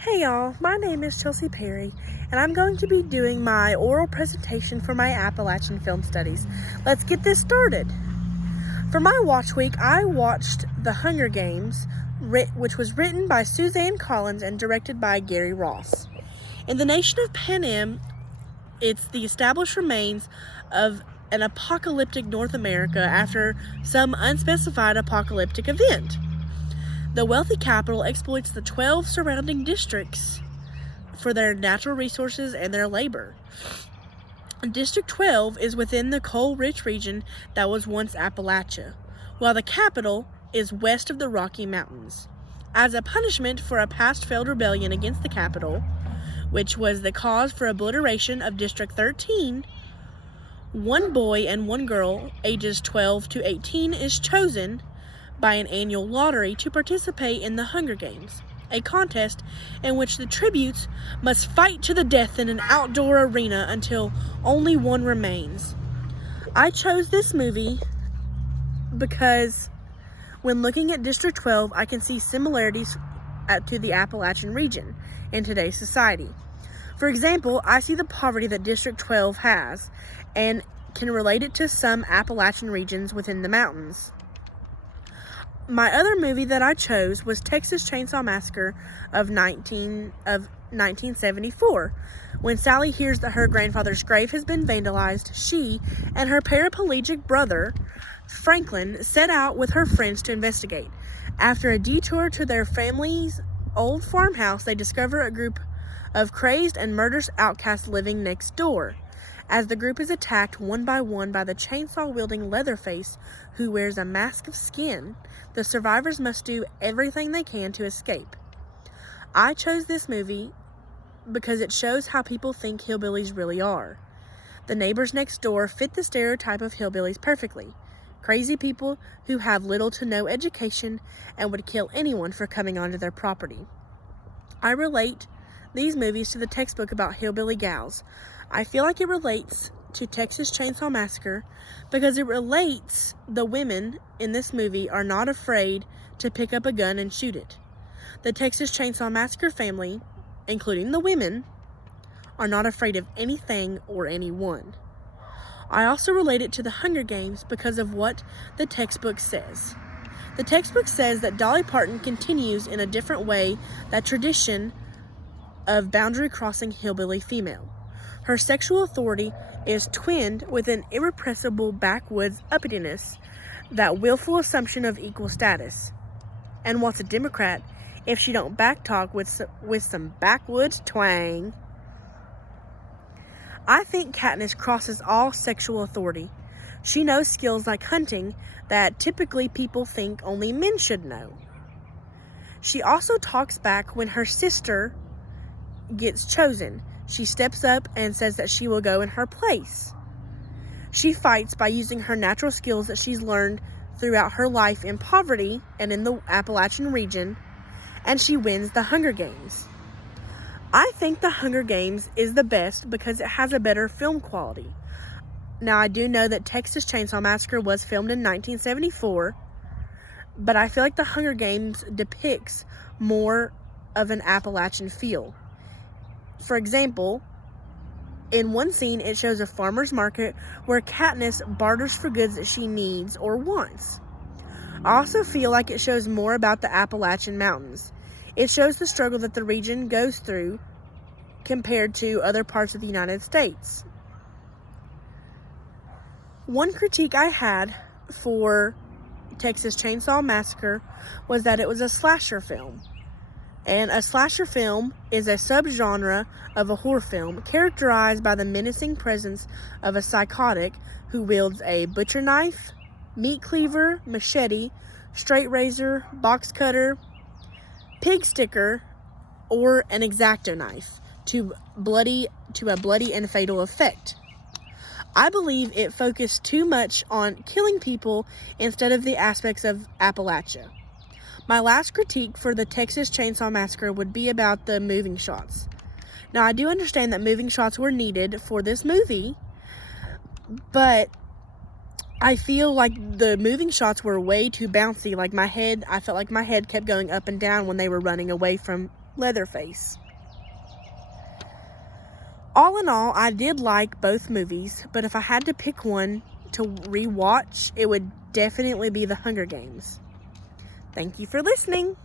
Hey y'all, my name is Chelsea Perry, and I'm going to be doing my oral presentation for my Appalachian Film Studies. Let's get this started. For my watch week, I watched The Hunger Games, which was written by Suzanne Collins and directed by Gary Ross. In the nation of Panem, it's the established remains of an apocalyptic North America after some unspecified apocalyptic event. The wealthy capital exploits the 12 surrounding districts for their natural resources and their labor. District 12 is within the coal-rich region that was once Appalachia, while the capital is west of the Rocky Mountains. As a punishment for a past failed rebellion against the capital, which was the cause for obliteration of District 13, one boy and one girl, ages 12 to 18, is chosen by an annual lottery to participate in the Hunger Games, a contest in which the tributes must fight to the death in an outdoor arena until only one remains. I chose this movie because when looking at District 12, I can see similarities to the Appalachian region in today's society. For example, I see the poverty that District 12 has and can relate it to some Appalachian regions within the mountains. My other movie that I chose was Texas Chainsaw Massacre of 1974. When Sally hears that her grandfather's grave has been vandalized, she and her paraplegic brother, Franklin, set out with her friends to investigate. After a detour to their family's old farmhouse, they discover a group of crazed and murderous outcasts living next door. As the group is attacked one by one by the chainsaw-wielding Leatherface, who wears a mask of skin, the survivors must do everything they can to escape. I chose this movie because it shows how people think hillbillies really are. The neighbors next door fit the stereotype of hillbillies perfectly. Crazy people who have little to no education and would kill anyone for coming onto their property. I relate these movies to the textbook about hillbilly gals. I feel like it relates to Texas Chainsaw Massacre because it relates the women in this movie are not afraid to pick up a gun and shoot it. The Texas Chainsaw Massacre family, including the women, are not afraid of anything or anyone. I also relate it to the Hunger Games because of what the textbook says. The textbook says that Dolly Parton continues in a different way that tradition of boundary-crossing hillbilly female. Her sexual authority is twinned with an irrepressible backwoods uppityness, that willful assumption of equal status. And what's a Democrat if she don't backtalk with some backwoods twang? I think Katniss crosses all sexual authority. She knows skills like hunting that typically people think only men should know. She also talks back when her sister gets chosen. She steps up and says that she will go in her place. She fights by using her natural skills that she's learned throughout her life in poverty and in the Appalachian region, and she wins the Hunger Games. I think the Hunger Games is the best because it has a better film quality. Now, I do know that Texas Chainsaw Massacre was filmed in 1974, but I feel like the Hunger Games depicts more of an Appalachian feel. For example, in one scene, it shows a farmer's market where Katniss barters for goods that she needs or wants. I also feel like it shows more about the Appalachian Mountains. It shows the struggle that the region goes through compared to other parts of the United States. One critique I had for Texas Chainsaw Massacre was that it was a slasher film. And a slasher film is a subgenre of a horror film characterized by the menacing presence of a psychotic who wields a butcher knife, meat cleaver, machete, straight razor, box cutter, pig sticker, or an X-Acto knife to a bloody and fatal effect. I believe it focused too much on killing people instead of the aspects of Appalachia. My last critique for the Texas Chainsaw Massacre would be about the moving shots. Now, I do understand that moving shots were needed for this movie, but I feel like the moving shots were way too bouncy. I felt like my head kept going up and down when they were running away from Leatherface. All in all, I did like both movies, but if I had to pick one to rewatch, it would definitely be The Hunger Games. Thank you for listening.